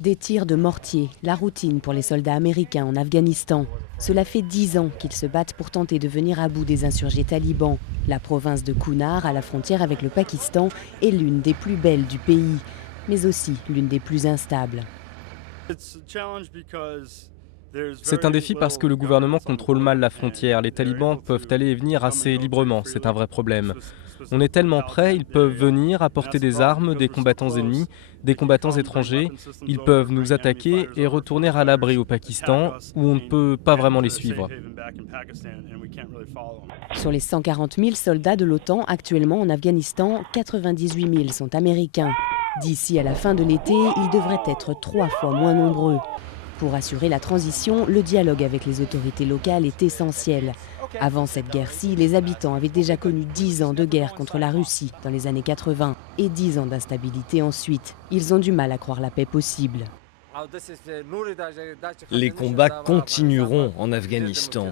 Des tirs de mortier, la routine pour les soldats américains en Afghanistan. Cela fait 10 ans qu'ils se battent pour tenter de venir à bout des insurgés talibans. La province de Kunar, à la frontière avec le Pakistan, est l'une des plus belles du pays, mais aussi l'une des plus instables. C'est un défi parce que le gouvernement contrôle mal la frontière. Les talibans peuvent aller et venir assez librement, c'est un vrai problème. On est tellement près, ils peuvent venir apporter des armes, des combattants ennemis, des combattants étrangers. Ils peuvent nous attaquer et retourner à l'abri au Pakistan, où on ne peut pas vraiment les suivre. Sur les 140 000 soldats de l'OTAN actuellement en Afghanistan, 98 000 sont américains. D'ici à la fin de l'été, ils devraient être 3 fois moins nombreux. Pour assurer la transition, le dialogue avec les autorités locales est essentiel. Avant cette guerre-ci, les habitants avaient déjà connu 10 ans de guerre contre la Russie dans les années 80 et 10 ans d'instabilité ensuite. Ils ont du mal à croire la paix possible. Les combats continueront en Afghanistan.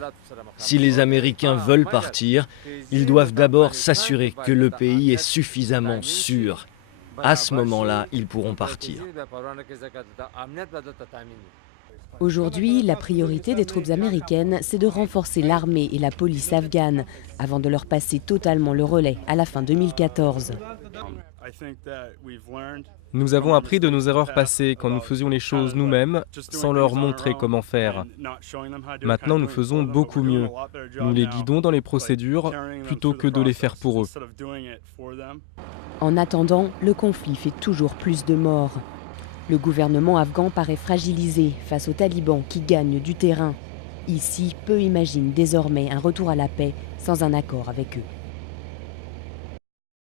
Si les Américains veulent partir, ils doivent d'abord s'assurer que le pays est suffisamment sûr. À ce moment-là, ils pourront partir. Aujourd'hui, la priorité des troupes américaines, c'est de renforcer l'armée et la police afghane avant de leur passer totalement le relais à la fin 2014. Nous avons appris de nos erreurs passées quand nous faisions les choses nous-mêmes sans leur montrer comment faire. Maintenant, nous faisons beaucoup mieux. Nous les guidons dans les procédures plutôt que de les faire pour eux. En attendant, le conflit fait toujours plus de morts. Le gouvernement afghan paraît fragilisé face aux talibans qui gagnent du terrain. Ici, peu imaginent désormais un retour à la paix sans un accord avec eux.